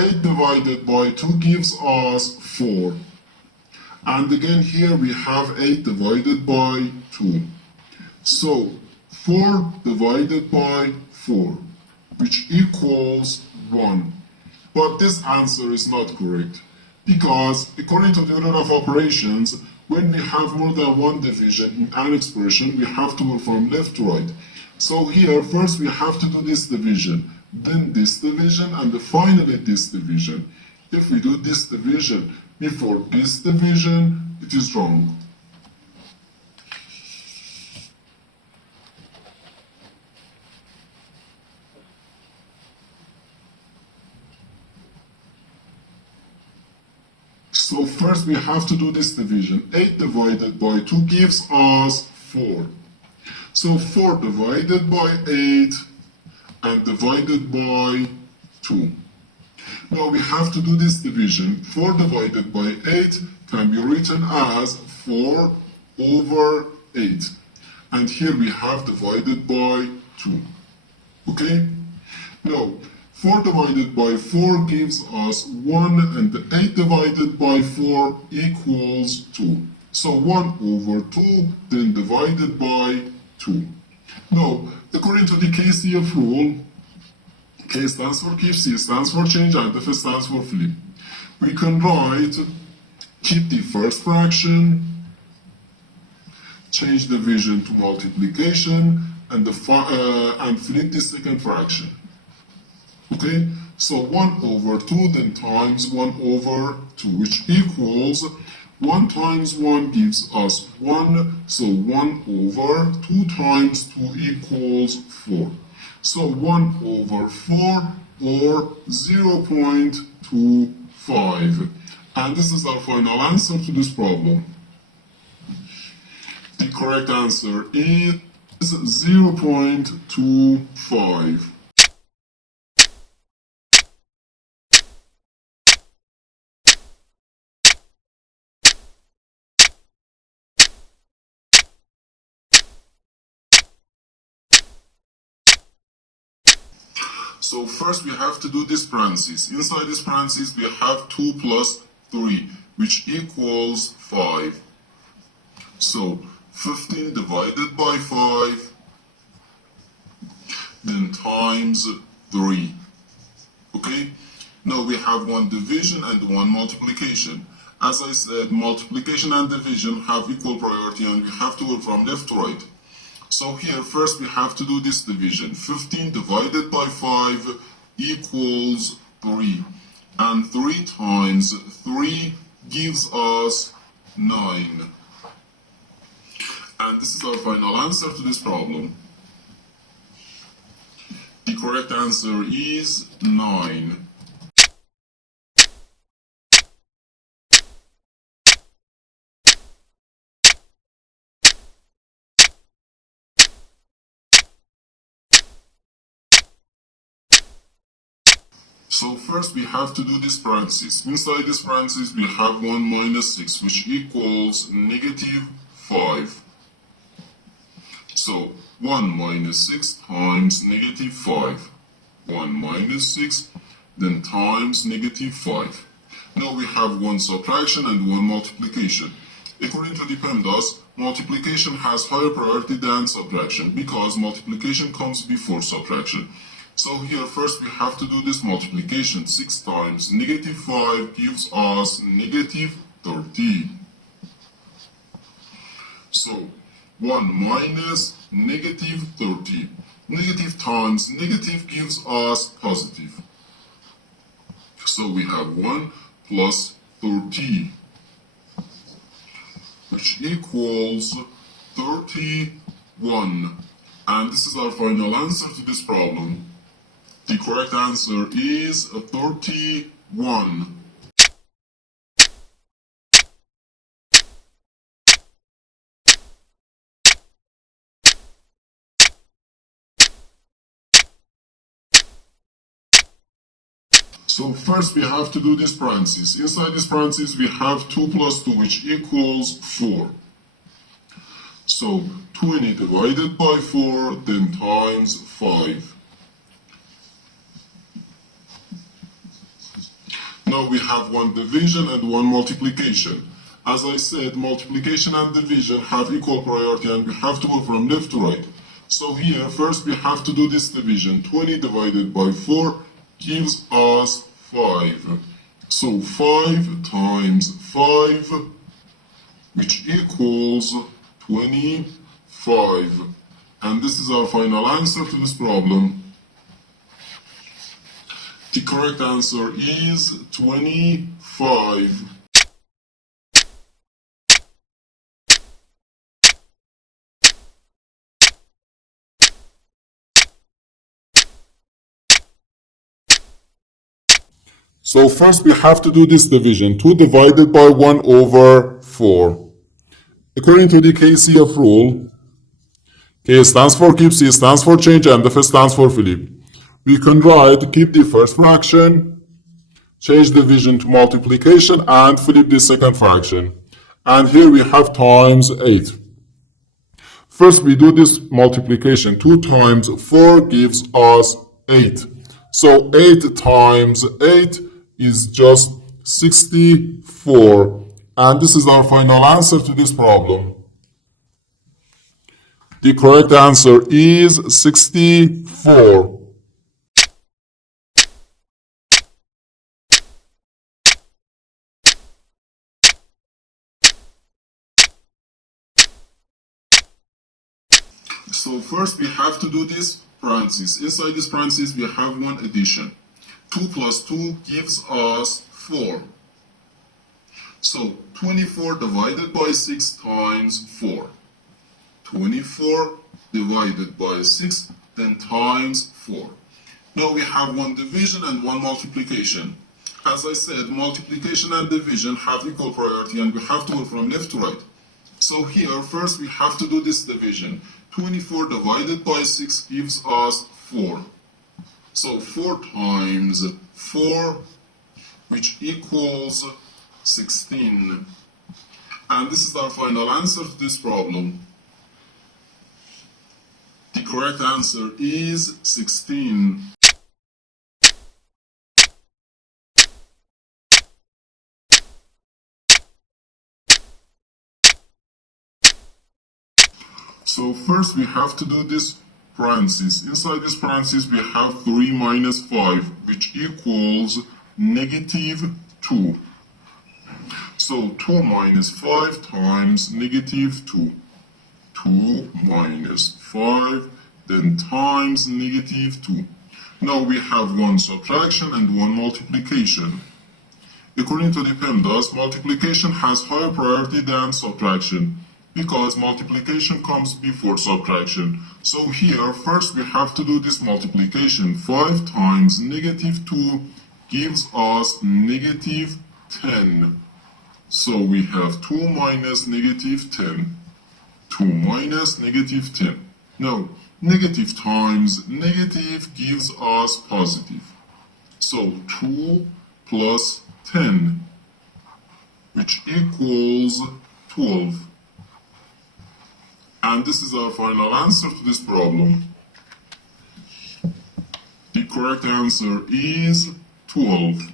8 divided by 2 gives us 4. And again here we have 8 divided by 2. So 4 divided by 4, which equals 1. But this answer is not correct, because according to the order of operations, when we have more than one division in an expression, we have to move from left to right. So here, first we have to do this division, then this division, and finally this division. If we do this division before this division, it is wrong. So first we have to do this division. 8 divided by 2 gives us 4. So 4 divided by 8 and divided by 2. Now we have to do this division. 4 divided by 8 can be written as 4 over 8. And here we have divided by 2. Okay? Now, 4 divided by 4 gives us 1, and 8 divided by 4 equals 2. So 1 over 2, then divided by 2. Now, according to the KCF rule, K stands for keep, C stands for change, and F stands for flip. We can write, keep the first fraction, change division to multiplication, and flip the second fraction. Okay, so 1 over 2 then times 1 over 2, which equals 1 times 1 gives us 1, so 1 over 2 times 2 equals 4. So 1 over 4 or 0.25. And this is our final answer to this problem. The correct answer is 0.25. So first we have to do this parenthesis. Inside this parenthesis we have 2 plus 3, which equals 5. So 15 divided by 5, then times 3. Okay? Now we have one division and one multiplication. As I said, multiplication and division have equal priority and we have to work from left to right. So here, first we have to do this division. 15 divided by 5 equals 3. And 3 times 3 gives us 9. And this is our final answer to this problem. The correct answer is 9. So first we have to do this parenthesis. Inside this parenthesis we have 1 minus 6, which equals negative 5. So 1 minus 6 times negative 5. 1 minus 6, then times negative 5. Now we have one subtraction and one multiplication. According to the PEMDAS, multiplication has higher priority than subtraction because multiplication comes before subtraction. So here first we have to do this multiplication. 6 times negative 5 gives us negative 30. So 1 minus negative 30. Negative times negative gives us positive. So we have 1 plus 30, which equals 31. And this is our final answer to this problem. The correct answer is 31. So first we have to do this parenthesis. Inside this parenthesis we have 2 plus 2, which equals 4. So 20 divided by 4, then times 5. Now we have one division and one multiplication. As I said, multiplication and division have equal priority and we have to go from left to right. So here, first we have to do this division. 20 divided by 4 gives us 5. So 5 times 5, which equals 25. And this is our final answer to this problem. The correct answer is 25. So first we have to do this division. 2 divided by 1 over 4. According to the KCF rule, K stands for keep, C stands for change, and F stands for flip. We can write keep the first fraction, change division to multiplication, and flip the second fraction. And here we have times 8. First we do this multiplication. 2 times 4 gives us 8. So 8 times 8 is just 64. And this is our final answer to this problem. The correct answer is 64. So first we have to do this parentheses. Inside this parentheses we have one addition. 2 plus 2 gives us 4. So 24 divided by 6 times 4. 24 divided by 6 then times 4. Now we have one division and one multiplication. As I said, multiplication and division have equal priority and we have to go from left to right. So here first we have to do this division. 24 divided by 6 gives us 4. So 4 times 4, which equals 16. And this is our final answer to this problem. The correct answer is 16. So first we have to do this parentheses. Inside this parentheses we have 3 minus 5, which equals negative 2. So 2 minus 5 times negative 2. 2 minus 5, then times negative 2. Now we have one subtraction and one multiplication. According to the PEMDAS, multiplication has higher priority than subtraction, because multiplication comes before subtraction. So here, first we have to do this multiplication. 5 times negative 2 gives us negative 10. So we have 2 minus negative 10. 2 minus negative 10. Now, negative times negative gives us positive. So 2 plus 10, which equals 12. And this is our final answer to this problem. The correct answer is 12.